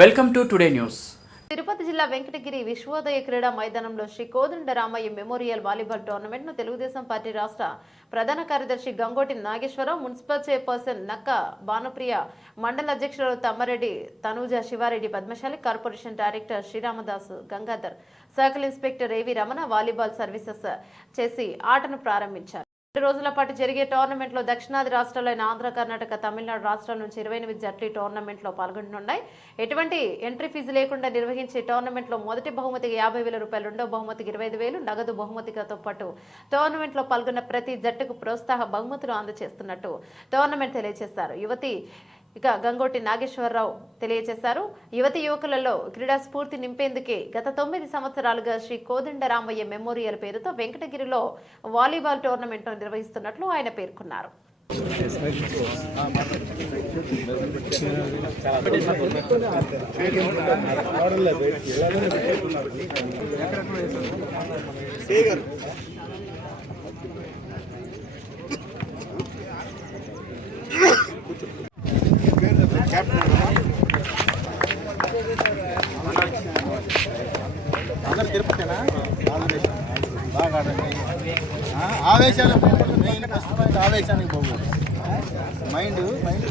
Welcome to today news. Tirupati జిల్లా వెంకటగిరి విశ్వోదయ క్రీడా మైదానంలో శ్రీ కోదండరామయ్య మెమోరియల్ వాలీబాల్ టోర్నమెంట్ను తెలుగుదేశం పార్టీ రాష్ట్ర ప్రధాన కార్యదర్శి గంగోటి నాగేశ్వరరావు మున్సిపల్ చైర్పర్సన్ నక్క భానుప్రియ మండల అధ్యక్షురాలు Tammareddy Tanuja Sivareddy Padmashali corporation director Sriramadas Gangadhar circle inspector AV Ramana volleyball services చేసి ఆటను ప్రారంభించారు. రెండు రోజుల పాటు జరిగే టోర్నమెంట్లో దక్షిణాది రాష్ట్రాలైన ఆంధ్ర కర్ణాటక తమిళనాడు రాష్ట్రాల నుంచి ఇరవై ఎనిమిది జట్లు టోర్నమెంట్లో పాల్గొంటున్నాయి ఎటువంటి ఎంట్రీ ఫీజు లేకుండా నిర్వహించే టోర్నమెంట్లో మొదటి బహుమతికి యాభై వేల రూపాయలు రెండో బహుమతికి ఇరవై ఐదు వేలు నగదు బహుమతితో పాటు టోర్నమెంట్లో పాల్గొన్న ప్రతి జట్టుకు ప్రోత్సాహ బహుమతులు అందజేస్తున్నట్టు టోర్నమెంట్ తెలియజేశారు. యువతి ఇక గంగోటి నాగేశ్వరరావు తెలియజేశారు. యువతి యువకులలో క్రీడా స్ఫూర్తి నింపేందుకే గత తొమ్మిది సంవత్సరాలుగా శ్రీ కోదండరామయ్య మెమోరియల్ పేరుతో వెంకటగిరిలో వాలీబాల్ టోర్నమెంట్ నిర్వహిస్తున్నట్లు ఆయన పేర్కొన్నారు. అందరు తిరుపతినా? బాగా ఆవేశాలు మెయిన్ ఫస్ట్ పాయింట్ ఆవేశానికి పోకూడదు మైండ్ మైండ్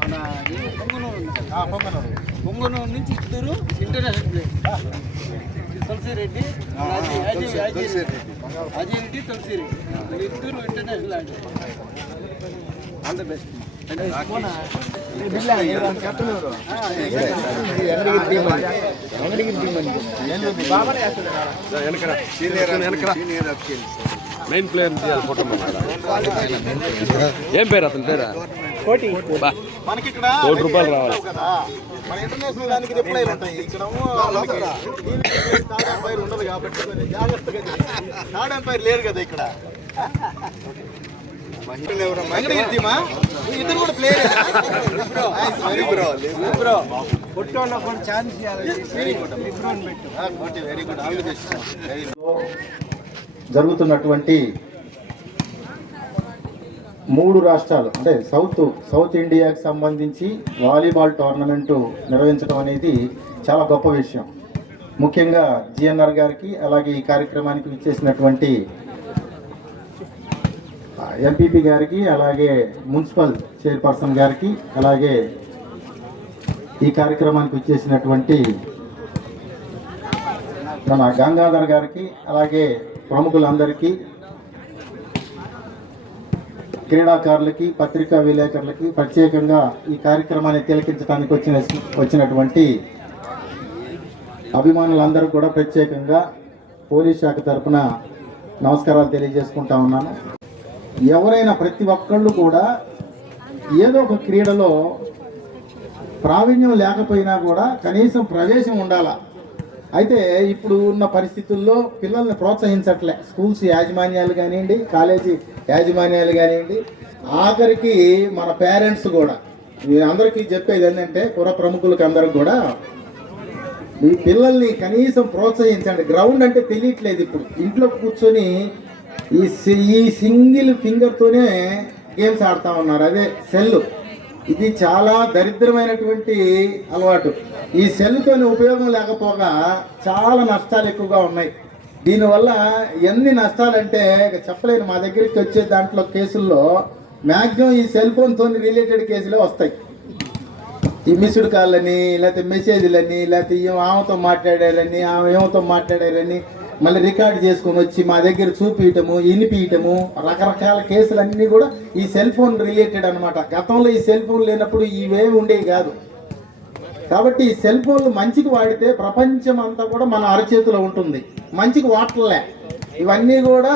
మన పొంగనూరు పొంగనూరు. పొంగనూరు నుంచి ఇద్దరు ఇంటర్నేషనల్ ప్లేయర్ తులసిరెడ్డి అజయ్ రెడ్డి. తులసిరెడ్డి. వీళ్ళిద్దరు ఇంటర్నేషనల్ ఆడారు all the best main player తీయాలి ఫోటో ఏం పేరు అతని పేరు? ఇక్కడ కోటి రూపాయలు రావాలి. కదా. మన ఇంటర్నేషనల్ దానికి రిప్లైలు ఉంటాయి. ఇక్కడ థర్డ్ ఎంపైర్ ఉండదు కాబట్టి జాగ్రత్తగా. థర్డ్ ఎంపైర్ లేరు కదా ఇక్కడ. ఇద్దరు కూడా ప్లేయర్ బ్రో కొట్టోళ్ళ కొన్ని chance very good very good all the best very జరుగుతున్నటువంటి మూడు రాష్ట్రాలు అంటే సౌత్ సౌత్ ఇండియాకి సంబంధించి వాలీబాల్ టోర్నమెంటు నిర్వహించడం అనేది చాలా గొప్ప విషయం. ముఖ్యంగా జిఎన్ఆర్ గారికి అలాగే ఈ కార్యక్రమానికి విచ్చేసినటువంటి ఎంపీపీ గారికి అలాగే మున్సిపల్ చైర్పర్సన్ గారికి అలాగే ఈ కార్యక్రమానికి వచ్చేసినటువంటి మన గంగాధర్ గారికి అలాగే ప్రముఖులందరికీ క్రీడాకారులకి పత్రికా విలేకరులకి ప్రత్యేకంగా ఈ కార్యక్రమాన్ని తిలకించడానికి వచ్చిన వచ్చినటువంటి అభిమానులందరూ కూడా ప్రత్యేకంగా పోలీస్ శాఖ తరఫున నమస్కారాలు తెలియజేసుకుంటా ఉన్నాను. ఎవరైనా ప్రతి ఒక్కళ్ళు కూడా ఏదో ఒక క్రీడలో ప్రావీణ్యం లేకపోయినా కూడా కనీసం ప్రవేశం ఉండాల? అయితే ఇప్పుడు ఉన్న పరిస్థితుల్లో పిల్లల్ని ప్రోత్సహించట్లే. స్కూల్స్ యాజమాన్యాలు కానివ్వండి కాలేజీ యాజమాన్యాలు కానివ్వండి ఆఖరికి మన పేరెంట్స్ కూడా. నేను అందరికీ చెప్పేది ఏంటంటే కుర ప్రముఖులకు అందరికి కూడా మీ పిల్లల్ని కనీసం ప్రోత్సహించండి. గ్రౌండ్ అంటే తెలియట్లేదు ఇప్పుడు. ఇంట్లో కూర్చొని ఈ సి- ఈ సింగిల్ ఫింగర్తోనే గేమ్స్ ఆడుతూ ఉన్నారు. అదే సెల్ ఇది చాలా దరిద్రమైనటువంటి అలవాటు. ఈ సెల్తోని ఉపయోగం లేకపోగా చాలా నష్టాలు ఎక్కువగా ఉన్నాయి. దీనివల్ల ఎన్ని నష్టాలంటే ఇక చెప్పలేను. మా దగ్గరికి వచ్చే దాంట్లో కేసుల్లో మ్యాక్సిమం ఈ సెల్ ఫోన్తో రిలేటెడ్ కేసులే వస్తాయి. ఈ మిస్డ్ కాళ్ళని లేకపోతే మెసేజ్లని లేకపోతే ఆమెతో మాట్లాడారని ఆమె ఏమతో మాట్లాడారని మళ్ళీ రికార్డ్ చేసుకొని వచ్చి మా దగ్గర చూపించటము వినిపించటము రకరకాల కేసులన్నీ కూడా ఈ సెల్ ఫోన్ రిలేటెడ్ అనమాట గతంలో ఈ సెల్ ఫోన్ లేనప్పుడు ఇవే ఉండేవి కాదు. కాబట్టి ఈ సెల్ ఫోన్లు మంచికి వాడితే ప్రపంచం అంతా కూడా మన అరచేతిలో ఉంటుంది. మంచికి వాటర్లే ఇవన్నీ కూడా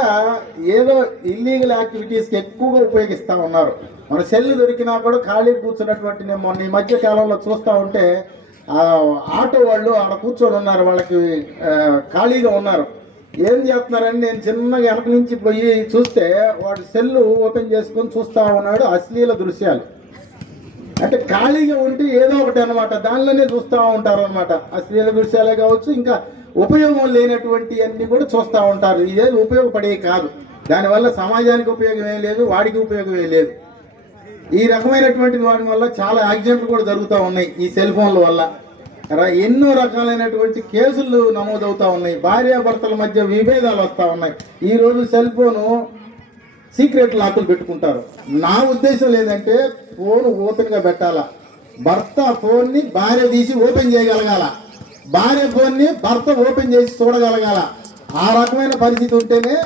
ఏదో ఇల్లీగల్ యాక్టివిటీస్కి ఎక్కువగా ఉపయోగిస్తూ ఉన్నారు. మన సెల్ దొరికినా కూడా ఖాళీ కూర్చున్నటువంటి నేను మొన్న ఈ మధ్య కాలంలో చూస్తూ ఉంటే ఆటో వాళ్ళు ఆడ కూర్చొని ఉన్నారు వాళ్ళకి ఖాళీగా ఉన్నారు. ఏం చేస్తున్నారని నేను చిన్నగా వెనక నుంచి పోయి చూస్తే వాడు సెల్లు ఓపెన్ చేసుకొని చూస్తూ ఉన్నాడు అశ్లీల దృశ్యాలు. అంటే ఖాళీగా ఉంటే ఏదో ఒకటి అనమాట దానిలోనే చూస్తూ ఉంటారు అనమాట అశ్లీల దృశ్యాలే కావచ్చు ఇంకా ఉపయోగం లేనటువంటి అన్ని కూడా చూస్తూ ఉంటారు. ఇదేది ఉపయోగపడే కాదు. దానివల్ల సమాజానికి ఉపయోగం లేదు వాడికి ఉపయోగమే లేదు. ఈ రకమైనటువంటి వాటి వల్ల చాలా యాక్సిడెంట్లు కూడా జరుగుతూ ఉన్నాయి ఈ సెల్ ఫోన్ల వల్ల. ఎన్నో రకాలైనటువంటి కేసులు నమోదవుతూ ఉన్నాయి. భార్యాభర్తల మధ్య విభేదాలు వస్తూ ఉన్నాయి. ఈ రోజు సెల్ ఫోను సీక్రెట్ లాకులు పెట్టుకుంటారు. నా ఉద్దేశం లేదంటే ఫోన్ ఓపెన్గా పెట్టాలా? భర్త ఫోన్ని భార్య తీసి ఓపెన్ చేయగలగాల? భార్య ఫోన్ని భర్త ఓపెన్ చేసి చూడగలగాల? ఆ రకమైన పరిస్థితి ఉంటేనే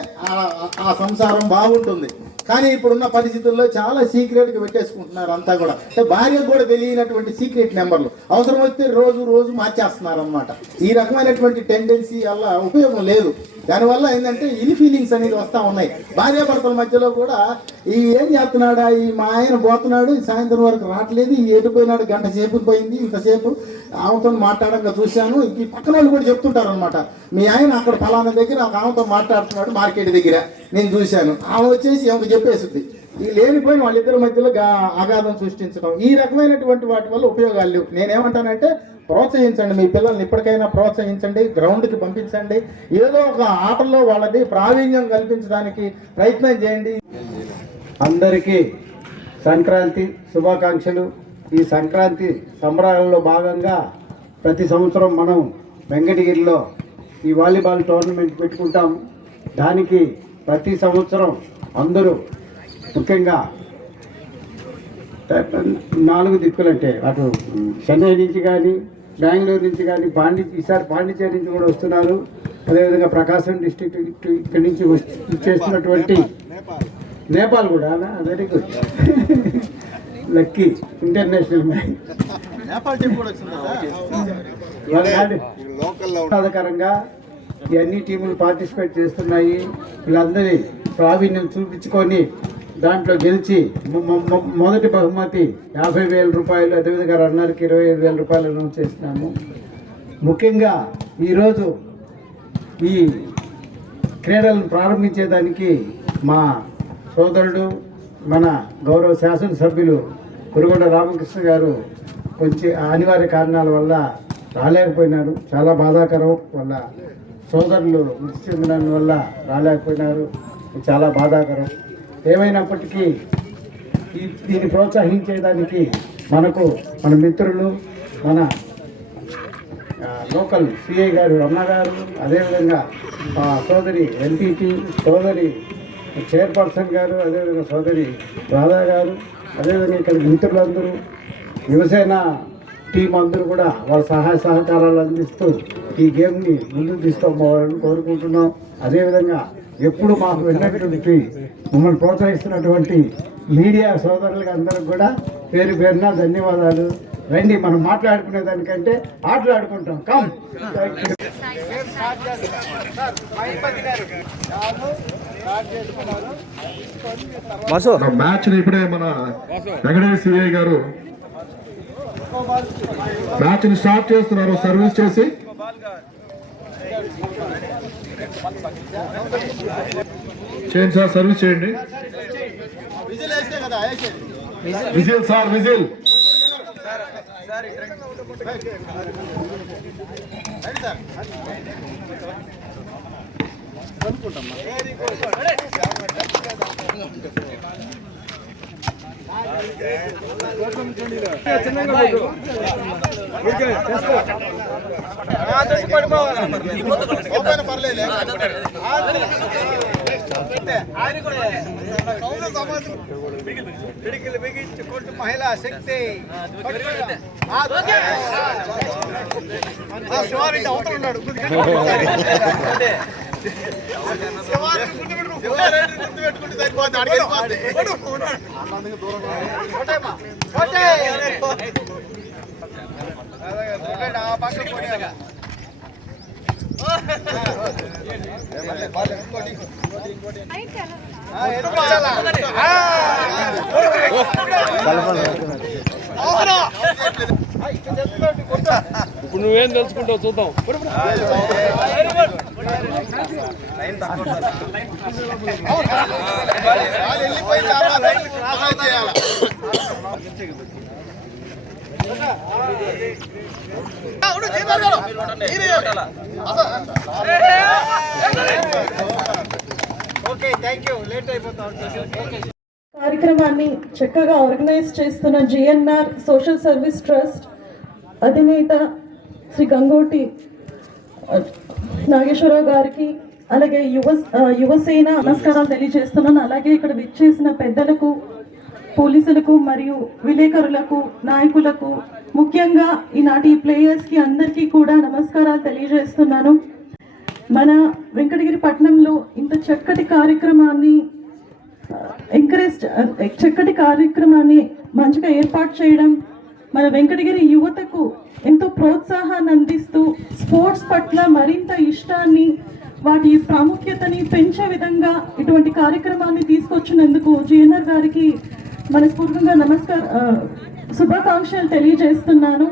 ఆ సంసారం బాగుంటుంది. కానీ ఇప్పుడున్న పరిస్థితుల్లో చాలా సీక్రెట్గా పెట్టేసుకుంటున్నారు అంతా కూడా. అంటే భార్యకు కూడా తెలియనటువంటి సీక్రెట్ నెంబర్లు. అవసరం వస్తే రోజు రోజు మార్చేస్తున్నారు అనమాట ఈ రకమైనటువంటి టెండెన్సీ వల్ల ఉపయోగం లేదు. దానివల్ల ఏంటంటే ఇన్ ఫీలింగ్స్ అనేది వస్తూ ఉన్నాయి. భార్యాభర్తల మధ్యలో కూడా ఈ ఏం చేస్తున్నాడా? ఈ మా ఆయన పోతున్నాడు ఈ సాయంత్రం వరకు రావట్లేదు ఈ ఎటుపోయినాడు గంట సేపు పోయింది ఇంతసేపు ఆమెతో మాట్లాడంగా చూశాను. ఈ పక్కన వాళ్ళు కూడా చెప్తుంటారు అనమాట మీ ఆయన అక్కడ ఫలానా దగ్గర ఒక ఆమెతో మాట్లాడుతున్నాడు మార్కెట్ దగ్గర. నేను చూశాను. ఆమె వచ్చేసి ఆమెకు చెప్పేస్తుంది ఈ లేనిపోయిన వాళ్ళిద్దరి మధ్యలో అగాధం సృష్టించడం ఈ రకమైనటువంటి వాటి వల్ల ఉపయోగాలు లేవు. నేనేమంటానంటే ప్రోత్సహించండి మీ పిల్లల్ని ఇప్పటికైనా ప్రోత్సహించండి గ్రౌండ్కి పంపించండి ఏదో ఒక ఆటల్లో వాళ్ళది ప్రావీణ్యం కల్పించడానికి ప్రయత్నం చేయండి. అందరికీ సంక్రాంతి శుభాకాంక్షలు. ఈ సంక్రాంతి సంబరాలలో భాగంగా ప్రతి సంవత్సరం మనం వెంకటగిరిలో ఈ వాలీబాల్ టోర్నమెంట్ పెట్టుకుంటాం. దానికి ప్రతి సంవత్సరం అందరూ ముఖ్యంగా నాలుగు దిక్కులంటే అటు చెన్నై నుంచి కానీ బెంగళూరు నుంచి కానీ పాండి ఈసారి పాండిచేరి నుంచి కూడా వస్తున్నారు. అదేవిధంగా ప్రకాశం డిస్టిక్ ఇక్కడి నుంచి వచ్చి- ఇచ్చేస్తున్నటువంటి నేపాల్ కూడా very good lucky international match Nepal ఈ అన్ని టీములు పార్టిసిపేట్ చేస్తున్నాయి. వీళ్ళందరి ప్రావీణ్యం చూపించుకొని దాంట్లో గెలిచి మొదటి బహుమతి యాభై వేల రూపాయలు అదేవిధంగా రన్నర్కి ఇరవై ఐదు వేల రూపాయలు అనౌన్స్ చేసినాము. ముఖ్యంగా ఈరోజు ఈ క్రీడలను ప్రారంభించేదానికి మా సోదరుడు మన గౌరవ శాసనసభ్యులు కురుగొండ రామకృష్ణ గారు కొంచెం అనివార్య కారణాల వల్ల రాలేకపోయినారు. చాలా బాధాకరం వల్ల సోదరులు మృతి చెందడం వల్ల రాలేకపోయినారు. చాలా బాధాకరం. ఏమైనప్పటికీ ఈ దీన్ని ప్రోత్సహించేదానికి మనకు మన మిత్రులు మన లోకల్ సిఐ గారు అన్నగారు అదేవిధంగా ఆ, సోదరి ఎన్టీటీ సోదరి చైర్పర్సన్ గారు అదేవిధంగా సోదరి రాధా గారు అదేవిధంగా ఇక్కడ మిత్రులందరూ యువసేన టీం అందరూ కూడా వాళ్ళ సహాయ సహకారాలు అందిస్తూ ఈ గేమ్ని ముందుకు తీసుకోపోవాలని కోరుకుంటున్నాం. అదేవిధంగా ఎప్పుడు మాకు వెళ్ళినటువంటి మమ్మల్ని ప్రోత్సహిస్తున్నటువంటి మీడియా సోదరులకి అందరికి కూడా పేరు పేరున ధన్యవాదాలు. రండి మనం మాట్లాడుకునే దానికంటే ఆటలాడుకుంటాం. కమ్ మ్యాచ్ ఇప్పుడే మన వెంకటేశ్వర సిఐ గారు మ్యాచ్ని స్టార్ట్ చేస్తున్నారు సర్వీస్ చేసి. చేయండి సార్ సర్వీస్ చేయండి. Whistle sir whistle. అనుకుంటాం పిడికిలు బిగించి కొట్టు మహిళా శక్తి శివారెడ్డి అవతల ఉన్నాడు శివారెడ్డి ఇప్పుడు నువ్వేం తెలుసుకుంటావు చూద్దాం. కార్యక్రమాన్ని చక్కగా ఆర్గనైజ్ చేస్తున్న జిఎన్ఆర్ సోషల్ సర్వీస్ ట్రస్ట్ అధినేత శ్రీ గంగోటి నాగేశ్వరరావు గారికి అలాగే యువ యువసేన నమస్కారాలు తెలియజేస్తున్నాను. అలాగే ఇక్కడ విచ్చేసిన పెద్దలకు పోలీసులకు మరియు విలేకరులకు నాయకులకు ముఖ్యంగా ఈనాటి ప్లేయర్స్కి అందరికీ కూడా నమస్కారాలు తెలియజేస్తున్నాను. మన వెంకటగిరి పట్టణంలో ఇంత చక్కటి కార్యక్రమాన్ని ఎంకరేజ్ చక్కటి కార్యక్రమాన్ని మంచిగా ఏర్పాటు చేయడం మన వెంకటగిరి యువతకు ఎంతో ప్రోత్సాహాన్ని అందిస్తూ స్పోర్ట్స్ పట్ల మరింత ఇష్టాన్ని వాటి ప్రాముఖ్యతని పెంచే విధంగా ఇటువంటి కార్యక్రమాన్ని తీసుకొచ్చినందుకు జిఎన్ఆర్ గారికి మనస్ఫూర్తిగా నమస్కార శుభాకాంక్షలు తెలియజేస్తున్నాను.